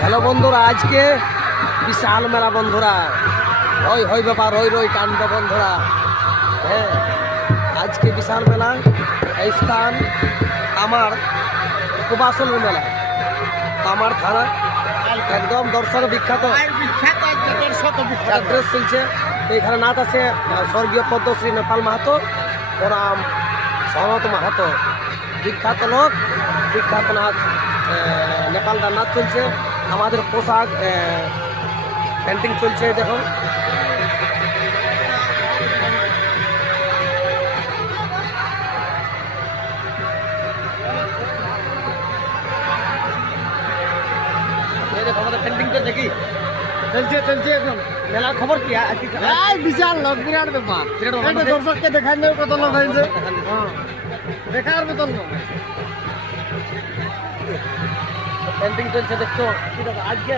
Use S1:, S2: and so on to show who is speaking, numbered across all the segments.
S1: Hello বন্ধুরা, আজকে বিশাল মেলা বন্ধুরা। ওই হই ব্যাপার ওই রই, কাণ্ড বন্ধুরা। হ্যাঁ আজকে বিশাল মেলা, এই স্থান আমার কুবাসলের মেলা। আমার থানা, একদম দর্শক বিখ্যাত। অ্যাড্রেস চলছে এখানে নাচ আছে, স্বর্গীয় পদ্মশ্রী নেপাল মাহাতো ওরাম সহমত মাহাতো। বিখ্যাত লোক, বিখ্যাত নাচ আহ, নেপালদার নাচ চলছে। আমাদের পোশাক পেন্টিং চলছে দেখুন। দেখো আমাদের পেন্টিং চলছে কি?
S2: চলছে চলছে
S1: মেলার খবর কি?
S2: এই বিশাল লোক বিরাট ব্যাপার।
S1: বিরাট ব্যাপার।
S2: দর্শককে দেখাই দেবে কত লোক হয়েছে? হ্যাঁ। দেখার মতন লোক।
S1: পেন্টিং চলছে দেখছ কি দেখো আজকে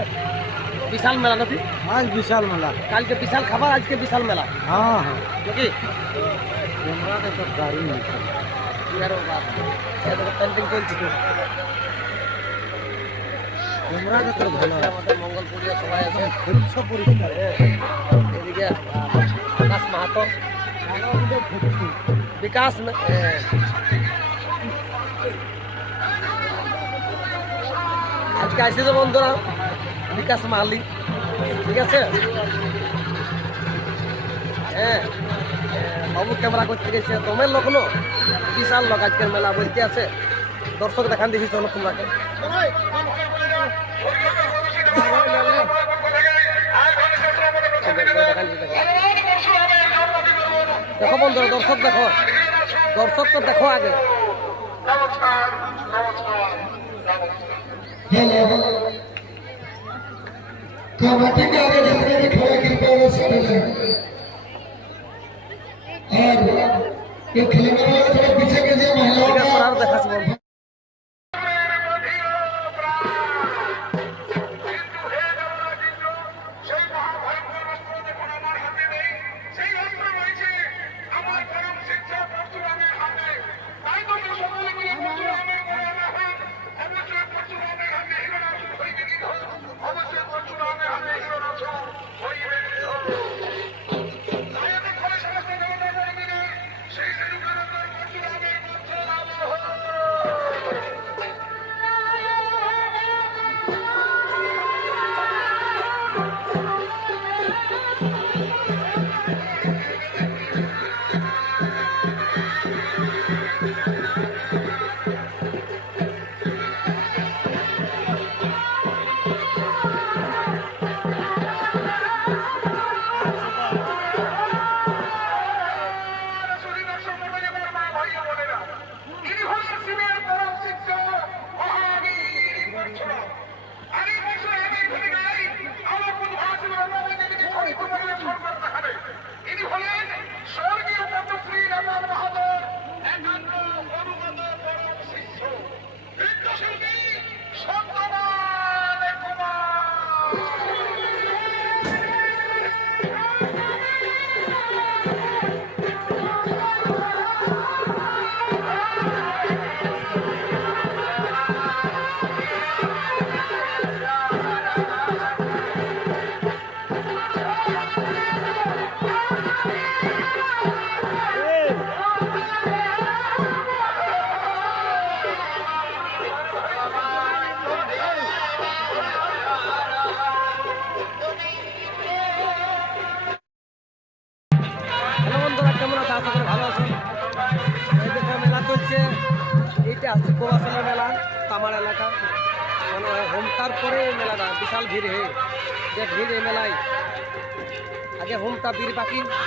S1: বিশাল মেলা নাকি
S2: আজ বিশাল মেলা
S1: কালকে বিশাল খাবার আজকে বিশাল মেলা
S2: হ্যাঁ হ্যাঁ
S1: নাকি
S2: ক্যামেরাতে তো গাড়ি নেই
S1: পেন্টিং চলছে তো
S2: ক্যামেরাতে তো ভালো
S1: আমাদের মঙ্গলপুরিয়া সবাই আছে
S2: স্বচ্ছ পরিষ্কার
S1: এদিকে আকাশ মাহাতো বিকাশ ন- এ, আজকে আসছে বন্ধুরা বিকাশ মাহালি ঠিক আছে? হ্যাঁ এ, বাবু ক্যামেরা করতে গেছে। তোমার লোক নো? বিশাল লোক আজকের মেলা বলতে আছে। দর্শক দেখান দেখি চলো দেখান দেখো বন্ধুরা দর্শক দেখো। দর্শক তো দেখো আগে।
S3: कबड्डी के आगे जितने भी खड़े कृपया वो सड़े और ये खिलाने वाले थोड़ा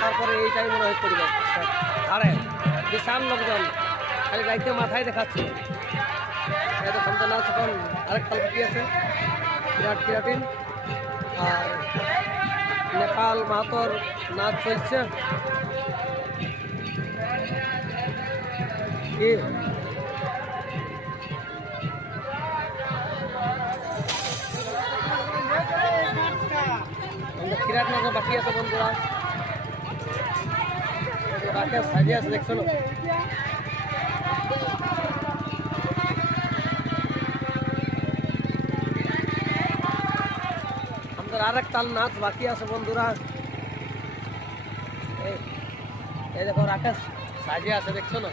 S1: তারপরে এইটাই মনে হয় পরিবার আরে বিশাল লোকজন, খালি গাইতে মাথায় দেখাচ্ছে। এই দেখো তো নাচ এখন আরেক তাল কি আছে? বিরাট কিরাটিন আর নেপাল, মাহাতর নাচ চলছে। কি? বাকি আছে বন্ধুরা। আছে সাজিয়ে আছে, দেখছ না? আরেক তাল নাচ বাকি আছে, বন্ধুরা। এই- দেখো, রাকেশ সাজে আছে, দেখছ না?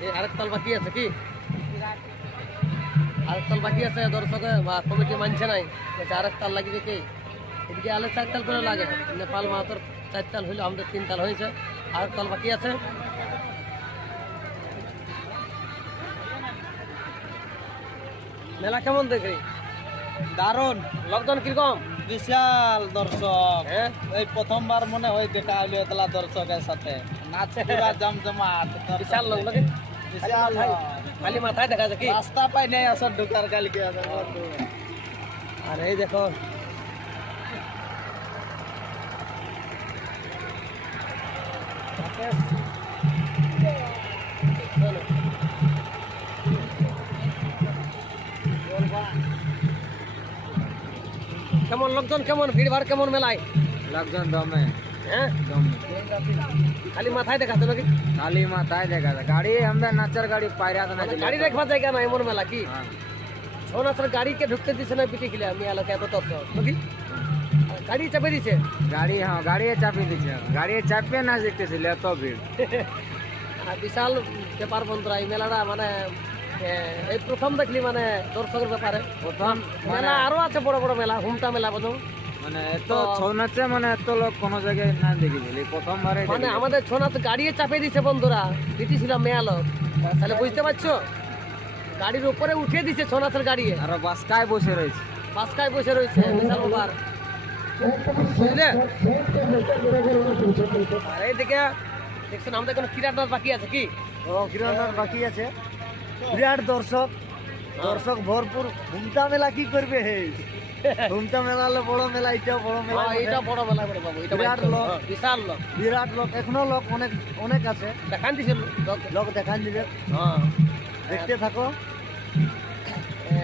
S1: এই আরেক তাল বাকি আছে কি? আরেক তাল বাকি আছে, দর্শকে, বা কমিটি মানছে নাই। আরেক তাল লাগিয়ে কি? এদিকে আলে চার তাল করে লাগে। নেপাল মাহাতর চার তাল হইল, আমাদের তিন তাল হয়েছে। আরেক তাল বাকি আছে। মেলা কেমন দেখি
S2: দারুণ।
S1: লকডাউন কীরকম?
S2: বিশাল দর্শক।
S1: হ্যাঁ?
S2: এই প্রথমবার মনে হয় দেখা হইল এতলা দর্শকের সাথে। নাচে। পুরা জমজমাট।
S1: বিশাল লোক
S2: বিশাল
S1: খালি মাথায় দেখা যায় কি?
S2: রাস্তা পাই নাই আসর ঢুকার কালকে
S1: আর এই দেখো কেমন লোকজন কেমন? ভিড় ভাড় কেমন মেলায়?
S2: লোকজন দমে।
S1: হ্যাঁ? খালি মাথায় দেখাতে নাকি?
S2: খালি মাথায় দেখা যায় গাড়ি আমাদের নাচার গাড়ি পায়রা না
S1: মানে গাড়ি রাখবার জায়গা না এমন মেলা কি? ছৌ নাচের গাড়িকে ঢুকতে দিছে না পিটি গিলে আমি এলাকা এত তথ্য। নাকি? গাড়ি চাপে দিছে?
S2: গাড়ি হ্যাঁ গাড়ি চাপিয়ে দিচ্ছে গাড়ি চাপিয়ে না দেখতেছিল এত ভিড়।
S1: আর বিশাল ব্যাপার বন্ধুরা এই মেলাটা মানে এ, এই প্রথম দেখলি মানে দর্শকের ব্যাপারে?
S2: প্রথম
S1: মেলা আরও আছে বড় বড় মেলা হুমটা মেলা প্রথম
S2: মানে এত ছৌ নাচে মানে এত লোক কোনো জায়গায় না দেখেছিলি প্রথমবারে
S1: মানে আমাদের ছৌ নাচ গাড়ি চাপে দিছে বন্ধুরা মেয়া লোক। তাহলে বুঝতে পারছ? গাড়ির উপরে উঠে দিছে ছৌ নাচের গাড়ি
S2: আর বাসকায় বসে রয়েছে।
S1: পাঁচটায় বসে রয়েছে বিশাল ব্যাপার। বুঝলে? আর এইদিকে দেখছেন আমাদের কোনো ক্রীড়া বাকি আছে কি?
S2: ও কিরণার বাকি আছে। বিরাট দর্শক। দর্শক ভরপুর। ঘুমটা মেলা কি করবে হে? ঘুমটা মেলা হলো বড় মেলা এটা বড় মেলা।
S1: হ্যাঁ, এইটা বড় মেলা বাবু এটা
S2: বিরাট লোক।
S1: হ্যাঁ, বিশাল লোক।
S2: বিরাট লোক। এখনও লোক অনেক অনেক আছে।
S1: দেখান দিছিল লোক।
S2: দেখান দিবে।
S1: হ্যাঁ।
S2: দেখতে থাকো।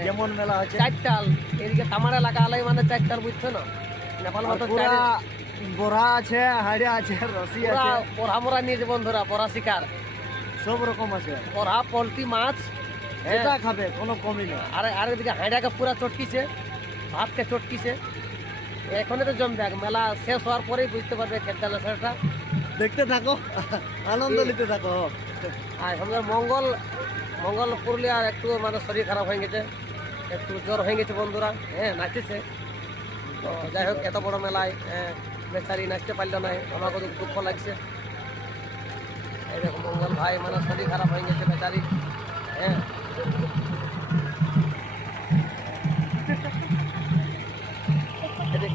S2: যেমন মেলা হচ্ছে
S1: চারটাল। এদিকে তামার এলাকা আলাই মানে চারটাল বুঝছ না? নেপাল মতো
S2: বোরা আছে হাড়ে আছে রসি আছে।
S1: পড়া মরা নিয়েছে বন্ধুরা পড়া শিকার।
S2: সব রকম আছে।
S1: পড়া পোলট্রি মাছ
S2: এটা খাবে কোনো কমি নেই।
S1: আর আর এদিকে হাঁড়াকে পুরা চটকিছে ভাতকে চটকিছে। এখনই তো জম দেখ মেলা শেষ হওয়ার পরেই বুঝতে পারবে খেলতে সেটা
S2: দেখতে থাকো আনন্দ নিতে থাকো।
S1: আর আমাদের মঙ্গল মঙ্গল পুরুলিয়ার একটু মানে শরীর খারাপ হয়ে গেছে। একটু জ্বর হয়ে গেছে বন্ধুরা হ্যাঁ নাচেছে। তো যাই হোক এত বড় মেলায় হ্যাঁ, বেচারি নাচতে পারল না আমাকে দুঃখ লাগছে। এই মঙ্গল ভাই মানে শরীর খারাপ হয়ে গেছে বেচারি। হ্যাঁ।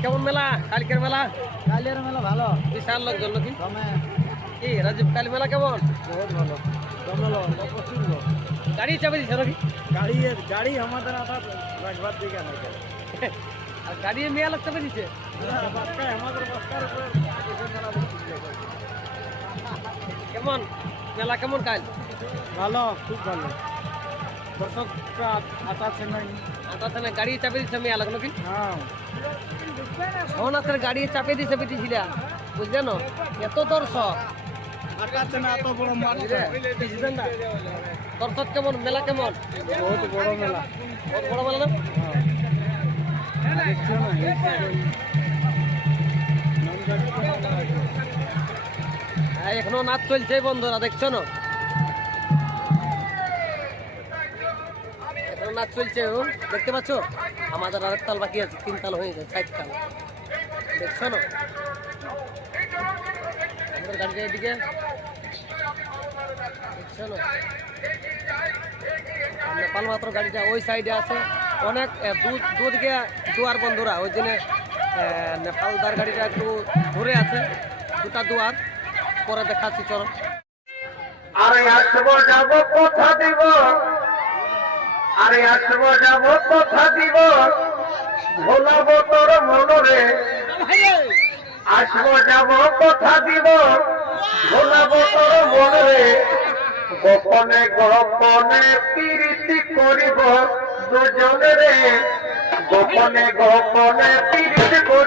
S1: কেমন মেলা? কালকের মেলা?
S2: কালিয়ার মেলা ভালো।
S1: বিশাল লোকজন নাকি? কি রাজীব কালী মেলা কেমন?
S2: বহুত ভালো। প্রচুর লোক।
S1: গাড়ি চাপে দিচ্ছে নাকি?
S2: গাড়ি গাড়ি আমাদের আবার রাখবার দিকে
S1: আর গাড়ি মেয়া লোক চাপে দিচ্ছে
S2: আমাদের বাসকার উপরে
S1: কেমন? মেলা কেমন কাল?
S2: ভালো খুব ভালো। দর্শকরা আটাচ্ছে নাই
S1: আটা থানে গাড়ি চাপে দিচ্ছে মেয়া লোক নাকি
S2: হ্যাঁ।
S1: সোনাথের গাড়ি চাপে দিচ্ছে পিটিছিলা বুঝলে না? এত দর্শক।
S2: আটাচ্ছে না এত বড় মাঠ?
S1: বুঝলেন না? দর্শক কেমন? মেলা কেমন?
S2: বহুত বড় মেলা।
S1: বহুত বড় মেলা না
S2: দেখছ না?
S1: হ্যাঁ, এখনও নাচ চলছে বন্ধুরা, দেখছ না? এখনও নাচ চলছে দেখতে পাচ্ছ? আমাদের আরেক তাল বাকি আছে, তিন তাল হয়ে চার তাল। দেখছ না? আমাদের গাড়িটা এদিকে। না? গাড়িটা ওই সাইডে আছে। অনেক দুদিকে দুয়ার বন্ধুরা, ওই জন্য নেপাল দার গাড়িটা একটু ঘুরে আছে, দুটা দুয়ার। পরে দেখাচ্ছি চলো।
S4: আরে আসব যাব কথা দিব। আরে আসব যাব কথা দিব। ভোলাবো তোর মনরে। আসব যাব কথা দিব। ভোলাবো তোর মনরে। গোপনে গোপনে প্রীতি করিব দুজনে রে গোপনে গোপনে প্রীতি করিব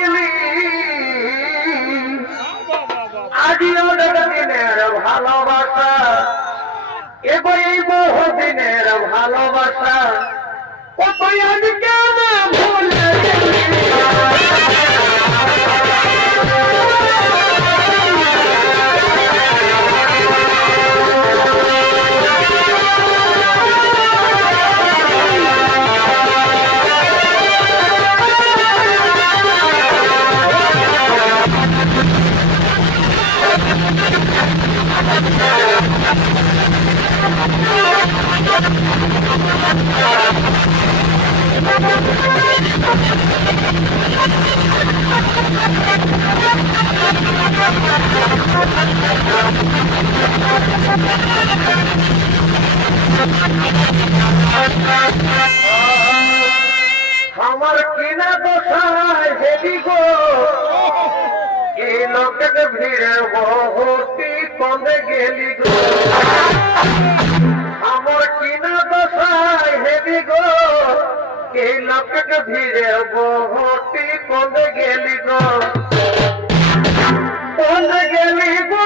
S1: আজিও দিনের ভালোবাসা। এগোই বহু দিনের ভালোবাসা। ও তুই আজকে না ভুলে আমার কিনা দশায় হেবি গো। এই লোকের ভিড়ে বহুতি কমে গেলি গো? আমার কিনা দশায় হেবি গো। এই লোকের ভিড়ে বহুতি কমে গেলি গো? কমে গেলি গো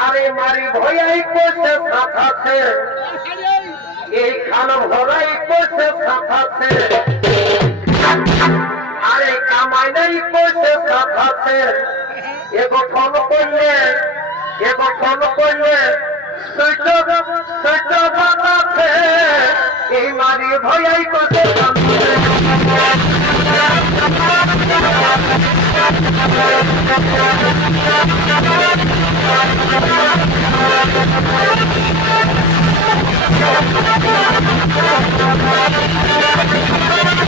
S1: আরে মারি ভয়াই করছে সাথাছে এই খান ভরাই করছে সাথাছে আরে কামাই নাই করছে সাথাছে এ গঠন করলে, এ গঠন করলে সৈত সৈত বাতাছে এই মারি ভয়াই আরে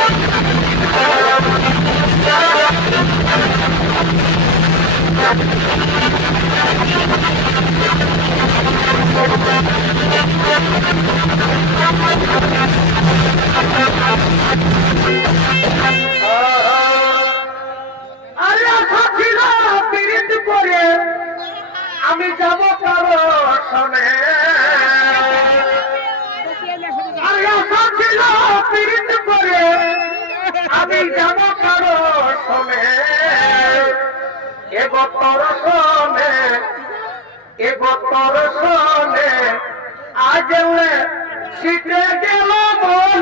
S1: এগো তোর সনে এগো তোর সনে আজ সিটে গেল মন